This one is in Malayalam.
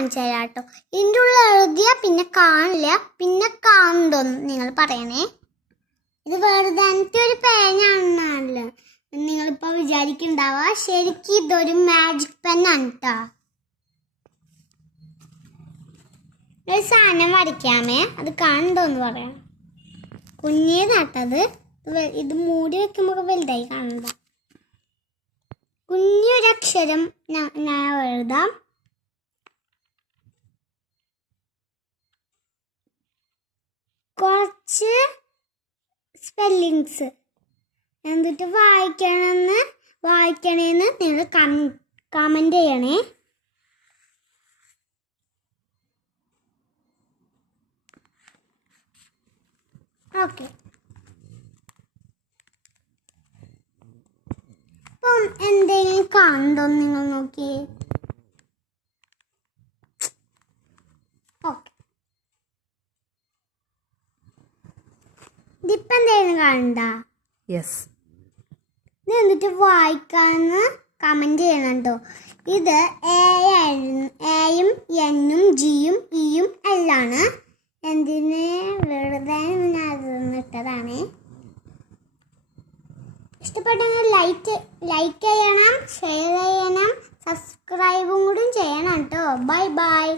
കാണിച്ചു തരാം കേട്ടോ. ഇതിൻ്റെ ഉള്ളിൽ എഴുതിയാൽ പിന്നെ കാണില്ല, പിന്നെ കാണുന്നതൊന്നും നിങ്ങൾ പറയണേ. ഇത് വെറുതെ ഒരു പേനാണല്ലോ നിങ്ങളിപ്പോൾ വിചാരിക്കുന്നുണ്ടാവുക. ശരിക്കും ഇതൊരു മാജിക് പെന്നാണ് കേട്ടോ. ഒരു സാധനം വരയ്ക്കാമേ, അത് കാണുന്നതെന്ന് പറയാം. കുഞ്ഞേതാട്ടത്, ഇത് മൂടി വെക്കുമ്പോൾ വലുതായി കാണണ്ട. കുഞ്ഞൊരക്ഷരം ഞാൻ എഴുതാം. കുറച്ച് സ്പെല്ലിങ്സ് എന്നിട്ട് വായിക്കണേന്ന് നിങ്ങൾ കമൻറ്റ് ചെയ്യണേ. ഓക്കെ, അപ്പം എന്തെങ്കിലും കാണുണ്ടോ നിങ്ങൾ നോക്കി. ഓക്കെ, ഇതിപ്പം എന്തെങ്കിലും കാണണ്ട. യെസ്, ഇത് എന്നിട്ട് വായിക്കാന്ന് കമൻറ്റ് ചെയ്യണം കേട്ടോ. ഇത് എയും എന്നും ജിയും ഇയും എല്ലാണ്. എന്തിന് വെറുതെ ഞാൻ ഇട്ടതാണ്. ഇഷ്ടപ്പെട്ടെങ്കിൽ ലൈക്ക് ചെയ്യണം, ഷെയർ ചെയ്യണം, സബ്സ്ക്രൈബും കൂടി ചെയ്യണം കേട്ടോ. Bye bye.